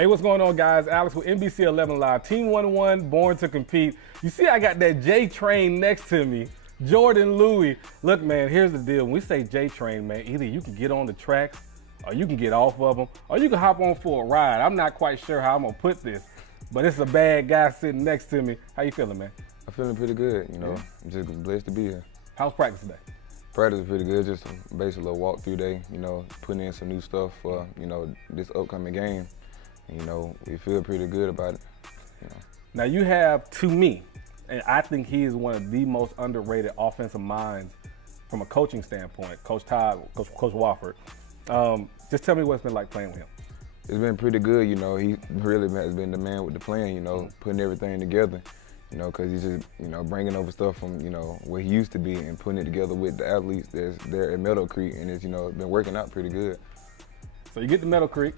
Hey, what's going on, guys? Alex with NBC 11 Live, Team 1-1, born to compete. You see, I got that J Train next to me, Jordan Louie. Look, man, here's the deal. When we say J Train, man, either you can get on the tracks, or you can get off of them, or you can hop on for a ride. I'm not quite sure how I'm gonna put this, but it's a bad guy sitting next to me. How you feeling, man? I'm feeling pretty good, you know. I'm just blessed to be here. How's practice today? Practice is pretty good, just basically a walkthrough day, you know, putting in some new stuff for, you know, this upcoming game. And, you know, we feel pretty good about it. You know. Now you have, to me, and I think he is one of the most underrated offensive minds from a coaching standpoint, Coach Todd, Coach Wofford. Just tell me what it's been like playing with him. It's been pretty good, you know. He really has been the man with the plan, you know, putting everything together. You know, because he's just, you know, bringing over stuff from, you know, where he used to be and putting it together with the athletes that's there at Meadowcreek, and it's, you know, been working out pretty good. So you get to Meadowcreek,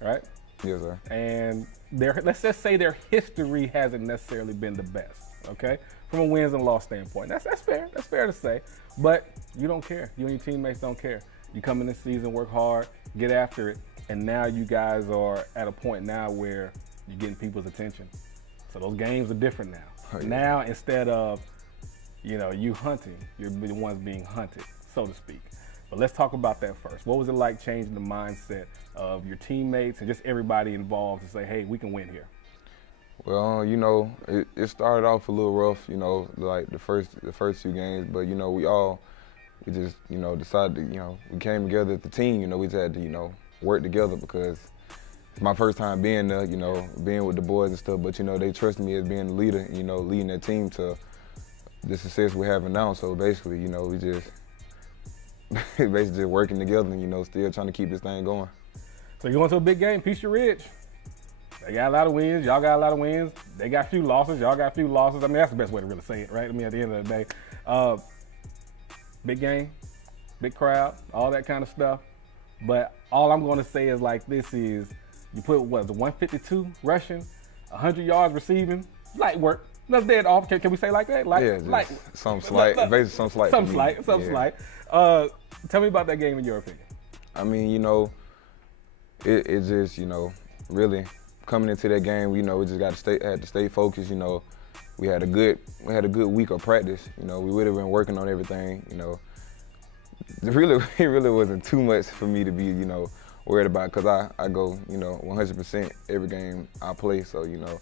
right? Yes, sir. And let's just say their history hasn't necessarily been the best, okay? From a wins and loss standpoint. That's fair. That's fair to say. But you don't care. You and your teammates don't care. You come in this season, work hard, get after it, and now you guys are at a point now where you're getting people's attention. So those games are different now. Oh, yeah. Now, instead of, you know, you hunting, you're the ones being hunted, so to speak. But let's talk about that first. What was it like changing the mindset of your teammates and just everybody involved to say, hey, we can win here? Well, you know, it started off a little rough, you know, like the first few games. But, you know, we just, you know, decided to, you know, we came together as a team. You know, we just had to, you know, work together because it's my first time being there, you know, being with the boys and stuff, but, you know, they trusted me as being the leader, you know, leading that team to the success we're having now. So basically, you know, we just basically just working together and, you know, still trying to keep this thing going. So you're going to a big game, Peachtree Ridge. They got a lot of wins, y'all got a lot of wins. They got a few losses, y'all got a few losses. I mean, that's the best way to really say it, right? I mean, at the end of the day. Big game, big crowd, all that kind of stuff. But all I'm going to say is like this is, you put, what, the 152 rushing, 100 yards receiving, light work. Nothing dead off. Can we say like that? Light. Some slight, basically some slight. Some slight. Tell me about that game in your opinion. I mean, you know, it just, you know, really coming into that game, you know, we just had to stay focused. You know, we had a good week of practice. You know, we would have been working on everything. You know, it really wasn't too much for me to be, you know, worried about, because I go, you know, 100% every game I play. So, you know,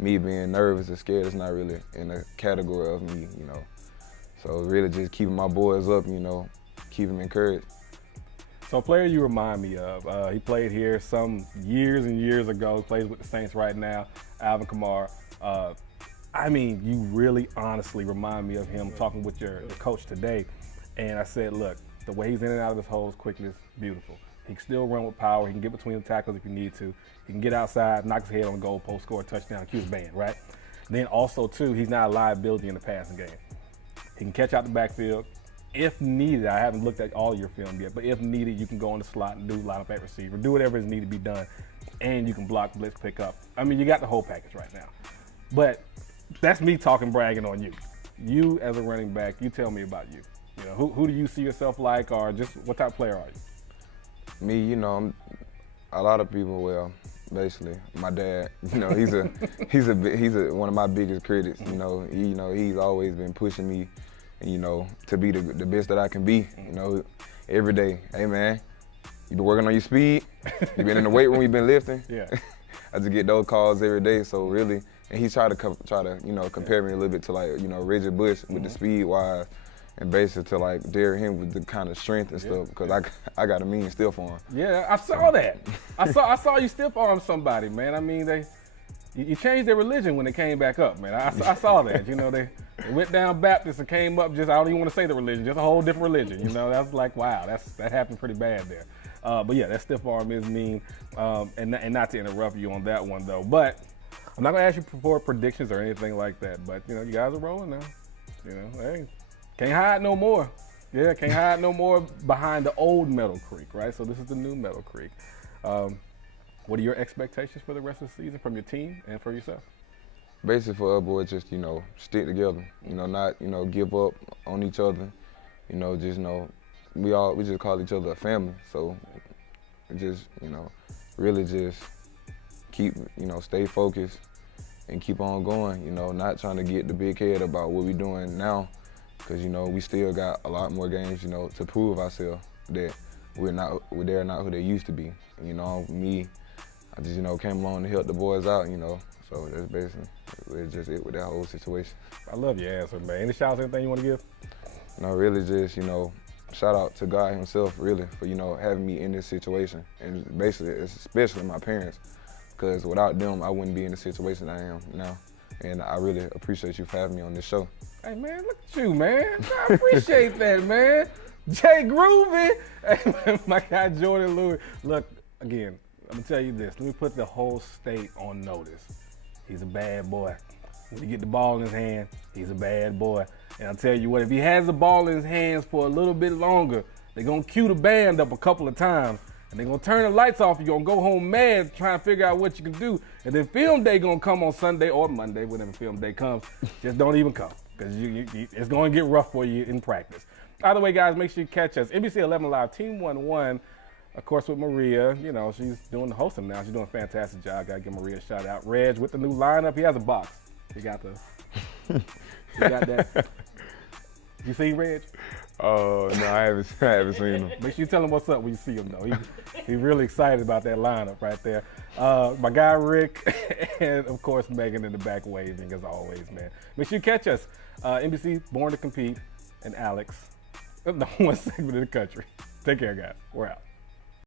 me being nervous or scared is not really in the category of me, you know. So really just keeping my boys up, you know, keep them encouraged. So a player you remind me of, he played here some years and years ago, plays with the Saints right now, Alvin Kamara. I mean, you really honestly remind me of him talking with your coach today. And I said, look, the way he's in and out of his holes, quickness, beautiful. He can still run with power. He can get between the tackles if you need to. He can get outside, knock his head on the goal post, score a touchdown, cue his band, right? Then also, too, he's not a liability in the passing game. He can catch out the backfield. If needed, I haven't looked at all your film yet, but if needed, you can go in the slot and do line up at receiver, do whatever is needed to be done, and you can block, blitz, pick up. I mean, you got the whole package right now. But that's me talking, bragging on you. You as a running back, you tell me about you. You know, who do you see yourself like, or just what type of player are you? Me, you know, a lot of people, well, basically, my dad, you know, he's one of my biggest critics. You know, he's always been pushing me, you know, to be the best that I can be. You know, every day. Hey man, you been working on your speed. You been in the weight room. You been lifting. Yeah. I just get those calls every day. So really, and he tried to you know, compare me a little bit to, like, you know, Reggie Bush with the speed wise. And basically to, like, dare him with the kind of strength and stuff, because I got a mean stiff arm. Yeah, I saw that. I saw you stiff arm somebody, man. I mean, you changed their religion when they came back up, man. I saw that. You know, they went down Baptist and came up just, I don't even want to say the religion, just a whole different religion. You know, that's like, wow, that happened pretty bad there. But yeah, that stiff arm is mean, and not to interrupt you on that one though. But I'm not gonna ask you for predictions or anything like that. But you know, you guys are rolling now. You know, hey. Can't hide no more. Yeah, can't hide no more behind the old Meadowcreek, right? So this is the new Meadowcreek. What are your expectations for the rest of the season from your team and for yourself? Basically for us boys, just, you know, stick together. You know, not, you know, give up on each other. You know, just, you know, we just call each other a family. So just, you know, really just keep, stay focused and keep on going, not trying to get the big head about what we're doing now, because, we still got a lot more games, to prove ourselves that they're not who they used to be. Me, I just, came along to help the boys out, so that's basically just it with that whole situation. I love your answer, man. Any shout outs, anything you want to give? No, really just, shout out to God himself, really, for, having me in this situation. And basically, especially my parents, because without them, I wouldn't be in the situation I am now. And I really appreciate you for having me on this show. Hey, man, look at you, man. I appreciate that, man. Jay Groovy. Hey, man, my guy Jordan Louie. Look, again, I'm going to tell you this. Let me put the whole state on notice. He's a bad boy. When he get the ball in his hand, he's a bad boy. And I'll tell you what, if he has the ball in his hands for a little bit longer, they're going to cue the band up a couple of times. And they're going to turn the lights off. You're going to go home mad trying to figure out what you can do. And then film day going to come on Sunday or Monday, whenever film day comes. Just don't even come, because it's going to get rough for you in practice. Either way, guys, make sure you catch us. NBC 11 Live, Team 1-1. Of course, with Maria, she's doing the hosting now. She's doing a fantastic job. Got to give Maria a shout out. Reg with the new lineup. He has a box. He got that. You seen Reg? Oh, no, I haven't seen him. Make sure you tell him what's up when you see him, though. He's really excited about that lineup right there. My guy Rick, and of course Megan in the back waving as always, man. Make sure you catch us. NBC Born to Compete and Alex, the #1 segment in the country. Take care, guys. We're out.